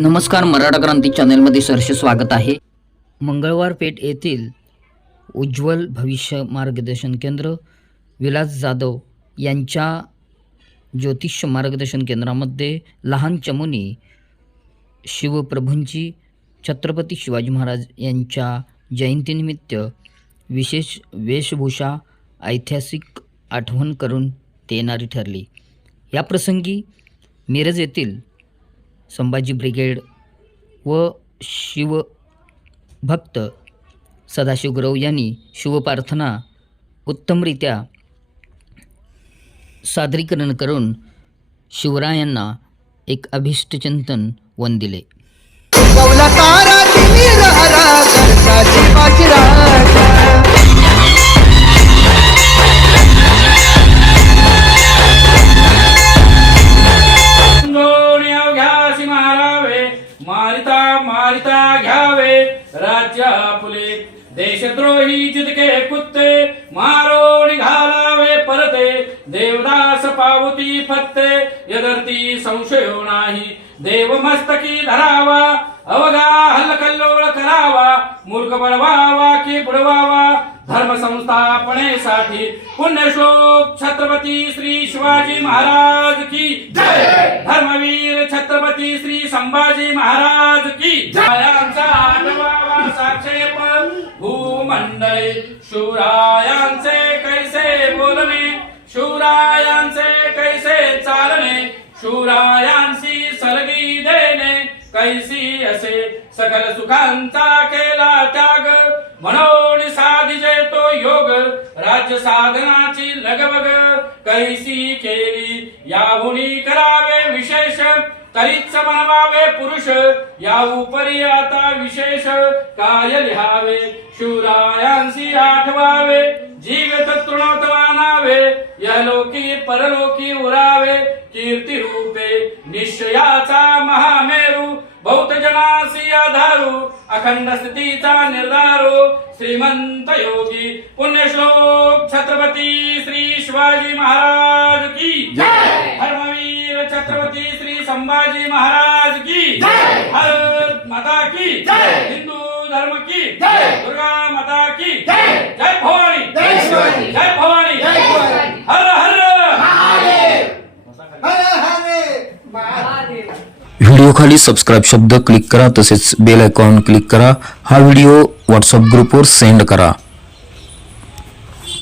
नमस्कार मराठा क्रांती चॅनलमध्ये सरसे स्वागत आहे. मंगळवार पेठ येथील उज्ज्वल भविष्य मार्गदर्शन केंद्र विलास जाधव यांच्या ज्योतिष मार्गदर्शन केंद्रामध्ये लहान चमुनी शिवप्रभूंची छत्रपती शिवाजी महाराज यांच्या जयंतीनिमित्त विशेष वेशभूषा ऐतिहासिक आठवण करून देणारी ठरली. या प्रसंगी मिरज येथील संभाजी ब्रिगेड व शिवभक्त सदाशिव गुरव यांनी शिवप्रार्थना उत्तमरित्या सादरीकरण करून शिवरायांना एक अभिष्टचिंतन वन दिले. राज्य आपुले देशद्रोही जितके कुत्ते मारोणी घालावे परते देवदास पावती फत्ते यदर्ती संशयो नाही देव मस्तकी धरावा अवगा हल्लकल्लोळ करावा मूर्ख बळवावा की बुडवावा धर्म संस्थापनेसाठी पुण्यश्लोक छत्रपती श्री शिवाजी महाराज की जय! धर्मवीर छत्रपती श्री संभाजी महाराज की जयांचा आठवा साक्षेप भूमंडळे. शिवरायांचे कैसे बोलणे? शिवरायांचे कैसे चालणे? शिवरायांशी सलगी देणे. कैसी असे सकल सुखांचा केला त्याग. म्हणून साधिजे तो योग. राज्य साधनाची लगबग. कैसी केली? याहुनी करावे विशेष तरीच बनवावे पुरुष या उपरी आता विशेष. काय लिहावे शिवरायांशी आठवावे जीवित तृणत मानावे यलोकी परलोकी उरावे कीर्ती रूपे निश्चयाचा महामेरू बहुत जनासी आधारू अखंड स्थितीचा निर्धारो श्रीमंत योगी पुण्यश्लोक छत्रपती श्री शिवाजी महाराज. संभाजी महाराज की। जय। भारत माता की। जय। हिंदू धर्म की। जय। दुर्गा माता की। जय। जय भवानी। जय शिवाजी. जय भवानी। जय शिवाजी. हर हर। हरे हरे। महादेव। व्हिडिओखाली सबस्क्राईब शब्द क्लिक करा तसेच बेल आयकॉन क्लिक करा. हा व्हिडिओ व्हॉट्सअप ग्रुपवर सेंड करा.